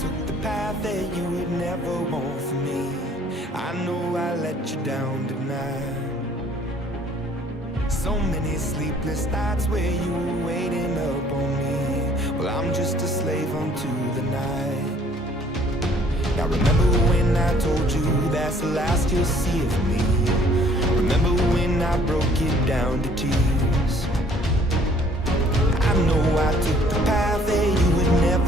took the path that you would never want for me. I know I let you down tonight. So many sleepless nights where you were waiting up on me. Well, I'm just a slave unto the night. Now remember when I told you that's the last you'll see of me. Remember when I broke it down to tears. I know I took the path that you would never